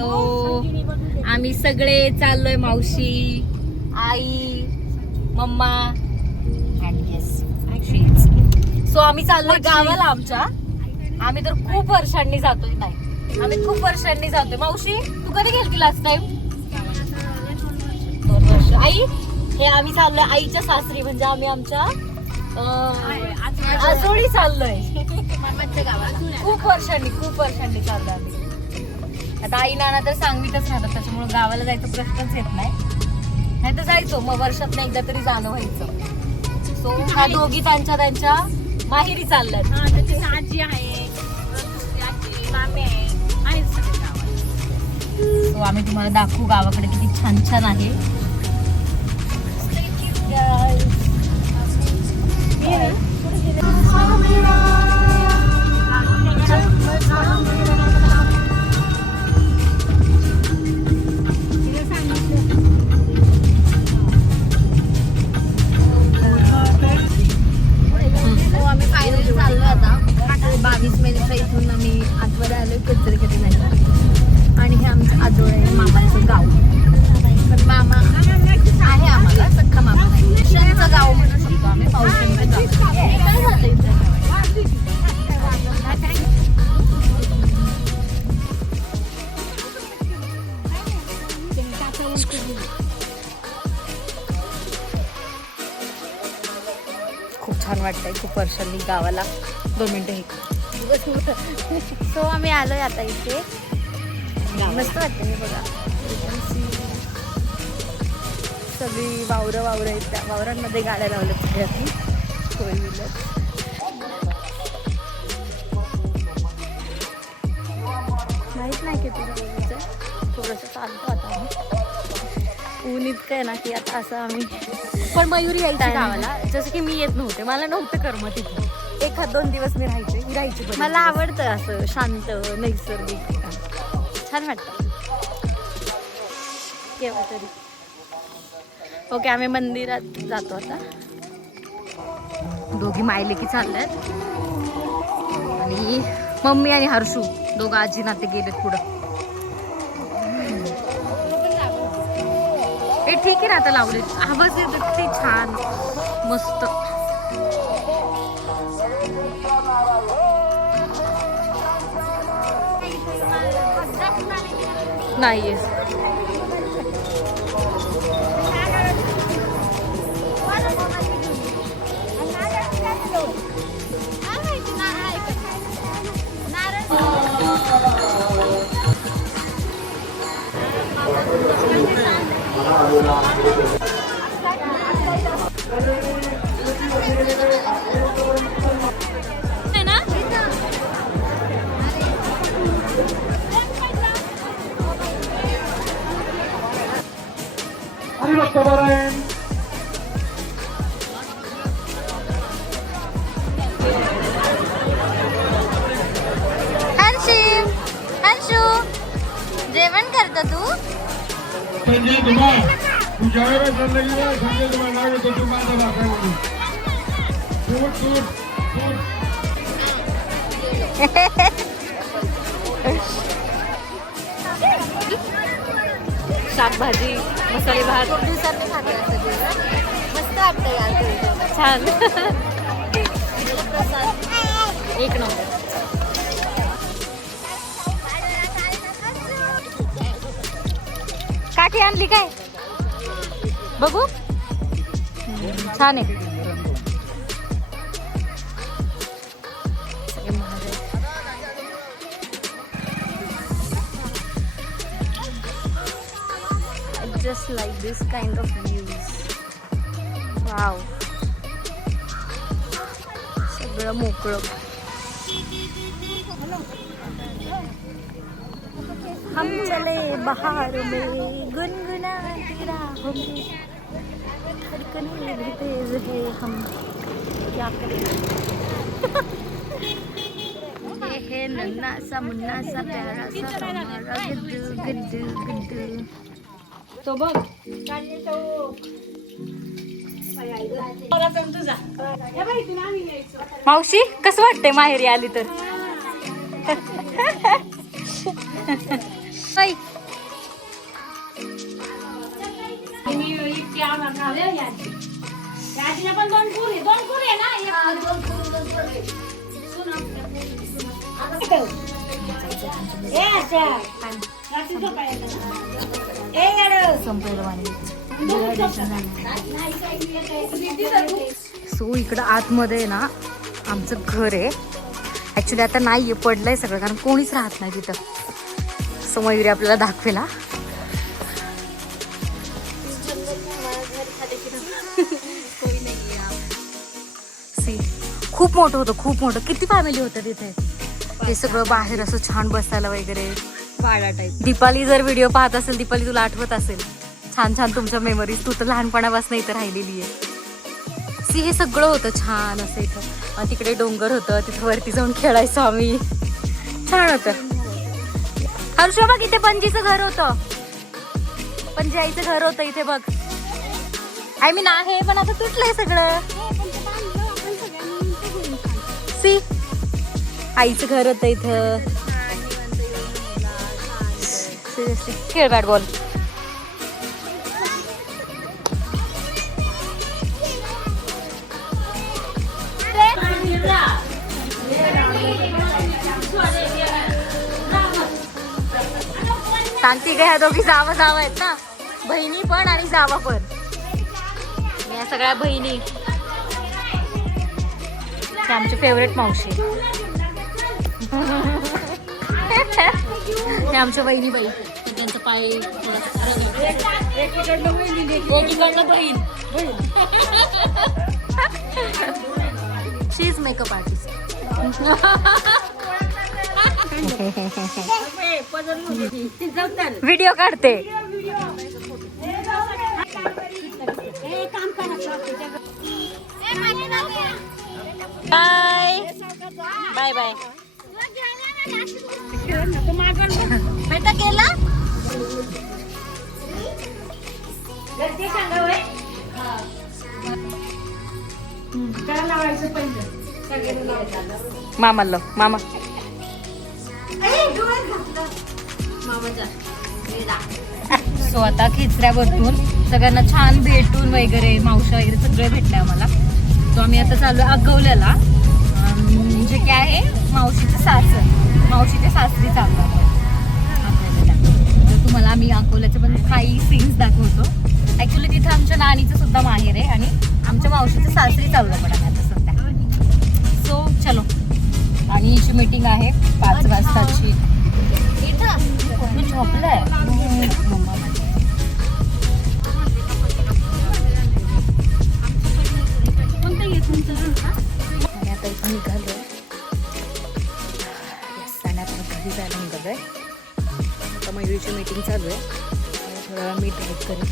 So आम्ही सगळे चाललोय, मावशी, आई, मम्मा अँड येस सो आम्ही चाललोय गावाला आमच्या. आम्ही तर खूप वर्षांनी जातोय. नाही, आम्ही खूप वर्षांनी जातोय. मावशी, तू कधी गेलती लास्ट टाइम? 2 वर्ष. आई, हे आम्ही चाललोय आईच्या सासरी, म्हणजे आम्ही आमच्या आजोळी चाललोय. खूप वर्षांनी चाललोय आम्ही. आता आई नाना तर सांगवीतच राहतात, त्याच्यामुळे गावाला जायचा प्रश्नच येत नाही तर जायचो. मग वर्षात एकदा तरी जाणं व्हायचं. सो ह्या दोघी त्यांच्या माहेरी चालल्यात. आजी आहे, मामी आहे, सो आम्ही तुम्हाला दाखवू गावाकडे किती छान छान आहे. आम्ही फायनली चाललो आता. 22 मेच्या इथून आम्ही आठवडे आलोय कचरेकरी नाही. आणि हे आमचं आजोळे मामाचं गाव. पण मामा आहे आम्हाला सख्खा मामा, त्यांचं गाव म्हणू शकतो आम्ही. पावसाळ्याचं गाव काय झालं इथे. खूप छान वाटतंय, खूप वर्षांनी गावाला. 2 मिनिटं. सो आम्ही आलोय आता इथे. मस्त वाटतं हे बघा. सगळी वावरं आहेत. त्या वावरांमध्ये गाड्या लावल्या सगळ्यांनी, 4 व्हीलर. माहीत नाही किती जवळचं आहे. थोडंसं चालतो आता आम्ही. ऊन इतकं आहे ना की आता असं आम्ही. पण मयुरी यायची गावाला, जसं की मी येत नव्हते, मला नव्हतं करमत इथे. 1-2 दिवस मी राहायची. मला आवडतं असं शांत नैसर्गिक, छान वाटतं केव्हा तरी. ओके, आम्ही मंदिरात जातो आता. दोघी मायलेकी चालल्यात आणि मम्मी आणि हर्षू दोघं आजी नाते गेलेत पुढं. हे ठीक आहे ना, आता लावले. आवाज येतो किती छान, मस्त. नाहीये. हर्षू, जेवण करतो तू? संजय धुमाळ, तू ज्यावेळेस संजय धुमाळ नाव येतो तू माझा भाकऱ्यामध्ये शाकभाजी, मसाले भात. खूप दिवसांनी खाते असं जेवण. मस्त वाटतं यार. छान. प्रसाद 1 नंबर. काठी आणली काय? बघू. छान आहे. I just like this kind of views. Wow. सगळं मोकळं. हम चले बहार में गुनगुनाती राहों में, धड़कने भी तेज है हम क्या करें. ये है नन्ना सा मुन्ना सा प्यारा सा हमारा गुड्डू गुड्डू गुड्डू. तो बघ. मावशी, कसं वाटतंय माहेरी आली तर? बाई. सो इकडं आतमध्ये ना आमचं घर आहे. ऍक्च्युली आता नाहीये, पडलंय सगळं, कारण कोणीच राहत नाही तिथं. सो मयुरी आपल्याला दाखवेला. सी खूप मोठं होतं, खूप मोठं. किती फॅमिली होतं तिथे. ते सगळं बाहेर असं छान बसायला वगैरे वाडा टाईप. दीपाली जर व्हिडिओ पाहत असेल, दीपाली तुला आठवत असेल छान छान तुमच्या मेमरीज. तू तर लहानपणापासून इथं राहिलेली आहे. सी हे सगळं होतं छान असं इथं. आणि तिकडे डोंगर होतं, तिथं वरती जाऊन खेळायचो आम्ही. छान होतं. हर्षा बघ, इथे पणजीचं घर होतं. पणजी आईचं घर होतं इथे बघ. आय मीन आहे, पण आता तुटलंय सगळं. सी आईचं घर होतं इथं. खेळ बॅट बॉल. सांगते का ह्या दोघी जावा आहेत ना, बहिणी पण आणि जावा पण. या सगळ्या बहिणी. ते आमची फेवरेट मावशी. हे आमच्या बहिणी बाई. त्यांचा पाय एकीकडनं बहीण. She is makeup artist. Video काढते. Bye bye bye. बेटा केला मामाला मामा. सो आता खेचऱ्यावरतून सगळ्यांना छान भेटून वगैरे मावशा वगैरे सगळे भेटले आम्हाला. सो आम्ही आता चालू अगवल्याला, जे काय आहे मावशीचं सासर, मावशीच्या सासरी चालू आहे. तर तुम्हाला आम्ही अकोल्याचे पण काही सीन्स दाखवतो. ऍक्च्युली तिथे आमच्या नानीचं सुद्धा माहेर आहे आणि आमच्या मावशीचं सासरी चालू आहे पण आता सध्या. सो चलो. आणि हिची मीटिंग आहे 5 वाजताची. मी झोपलंय. आणि आता इथून निघालोय. आणि आता घरी जायला निघालोय. आता मयुरीची मीटिंग चालू आहे. थोडा वेळा मी ड्राईव्ह करेन.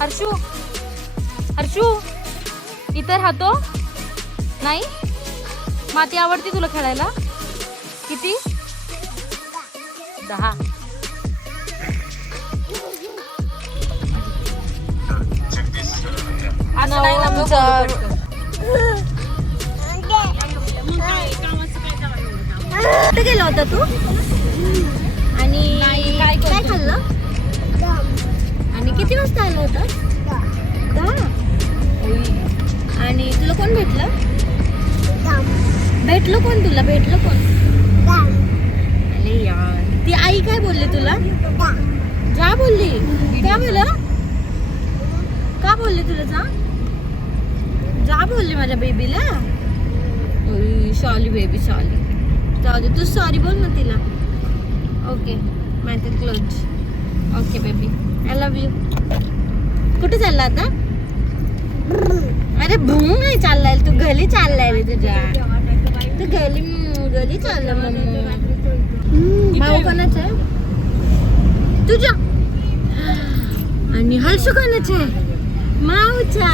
हर्षू, हर्षू इथे राहतो नाही? माती आवडते तुला खेळायला? किती? 10. कुठे गेला होता तू? आणि काय खाल्लं? आणि किती वाजता आलं होतं? 10. आणि तुला कोण भेटलं? भेटलं कोण तुला? भेटलं कोण? अरे यार, ती आई काय बोलली तुला? जा बोलली. काय बोललं? का बोलली तुला? जा बोलली माझ्या बेबीला. शॉली बेबी शॉली. जाऊ दे, तू सॉरी बोल ना तिला. Okay matter close. Okay baby, I love you. कुठे चालला आता? अरे भूम नाही चाललाय तू, गली चाललाय रे तुझ्या. तू गली चालला मम्मी. भाऊ कोणाचा आहे? तुझ्या. आणि हर्षू कोणाचा आहे? माऊचा.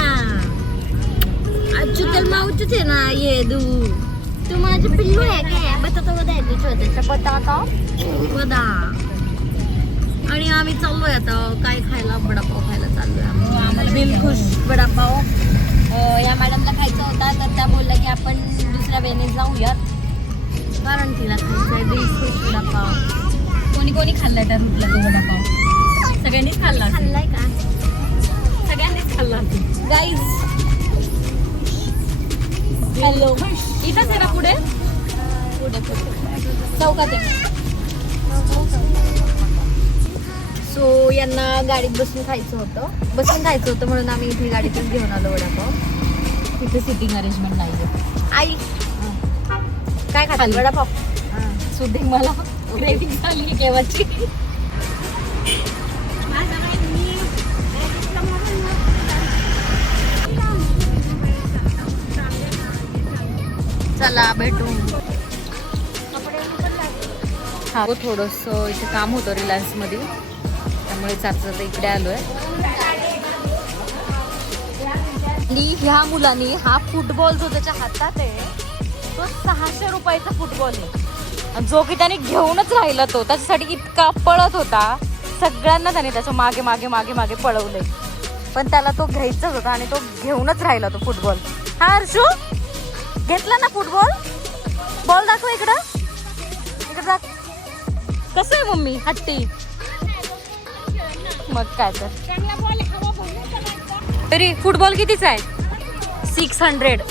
अच्युतल माऊच आहे ना. ये तू माझे पिल्लू आहे काय? बटाटा वदा आहे तू, छोट्याचा बटाटा वदा. आणि आम्ही चाललोय आता काय खायला. मॅडमला वडापाव खायला चाललोय आम्ही. आम्हाला बिलखुश वडापाव या मॅडमला खायचा होता तर त्या बोलल्या की आपण दुसऱ्या वेळेने जाऊयात कारण तिला खायचा आहे दिलखुश वडापाव. कोणी कोणी खाल्लाय त्या रूटला तो वडापाव? सगळ्यांनीच खाल्ला असेल. खाल्लाय का सगळ्यांनीच खाल्ला असेल. गाईज? हॅलो, इथंच आहे ना पुढे? पुढे चौकात आहे. सो यांना गाडीत बसून खायचं होतं म्हणून आम्ही इथे गाडीतच घेऊन आलो वडापाव. तिथे सिटिंग अरेंजमेंट नाही. आई काय खाते? खाली. वडापाव. शूटिंग मला क्रेविंग झाली केव्हाची. चला भेटू. हा थोडंसं इथे काम होतं रिलायन्समध्ये, त्यामुळे चाचत इकडे आलोय. आणि ह्या मुलांनी हा फुटबॉल जो त्याच्या हातात आहे तो 600 रुपयाचा फुटबॉल आहे, आणि जो की त्याने घेऊनच राहिला. तो त्याच्यासाठी इतका पळत होता, सगळ्यांना त्याने त्याच्या मागे मागे मागे मागे पळवले, पण त्याला तो घ्यायचाच होता आणि तो घेऊनच राहिला तो फुटबॉल. हा हर्षू, घेतला ना फुटबॉल? बॉल दाखव इकडं, इकडं दाख. कसं आहे मम्मी? हट्टी. मग काय तर. तरी फुटबॉल कितीचा आहे? 600.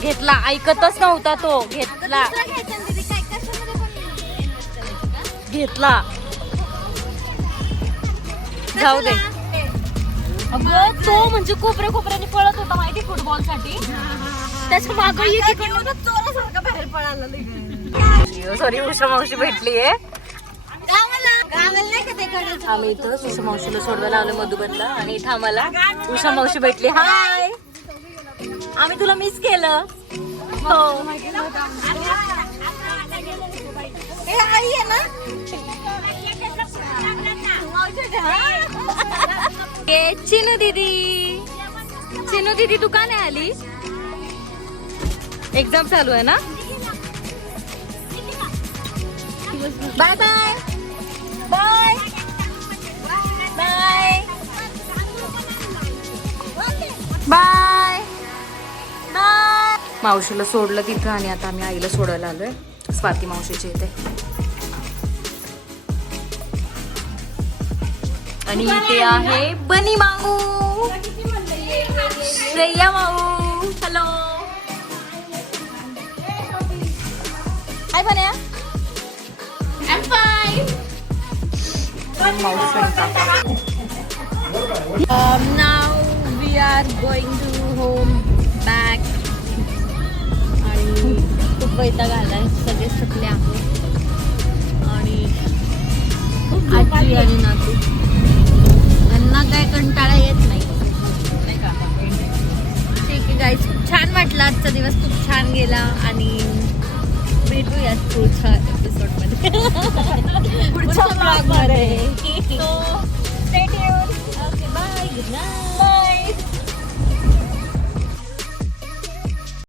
घेतला, ऐकतच नव्हता तो. घेतला. जाऊ दे. अगं तो म्हणजे कोपऱ्याने पळत होता माहिती फुटबॉल साठी. त्याच्या मागे चोरासारखा बाहेर पळाला. सॉरी, उषा मावशी भेटलीये. आम्ही इथं उषा मावशीला सोडवायला आलो मधुबनला, आणि इथं आम्हाला उषा मावशी भेटली. हाय, आम्ही तुला मिस केलं. हो, आई आहे ना. चिनू दीदी तू का नाही आली? एग्जाम चालू आहे ना. Bye bye bye bye bye bye. मावशीला सोडलं तिथं, आणि आता आम्ही आईला सोडायला आलोय स्वाती मावशीच्या इथे. आणि इथे आहे बनी माऊ, श्रेया माऊ. हॅलो, हाय बन्या. I'm fine. Now we are going to home back. आणि खूप वैताग आलाय, सगळे थकले आहेत. आणि आजी आणि नातू यांना काय कंटाळा येत नाही. ठीक आहे गाईज, खूप छान वाटलं आजचा दिवस, खूप छान गेला. आणि भेटूयात पुढच्या एपिसोडमध्ये, पुढच्या ब्लॉगमध्ये. So stay tuned. Okay, bye. Good night.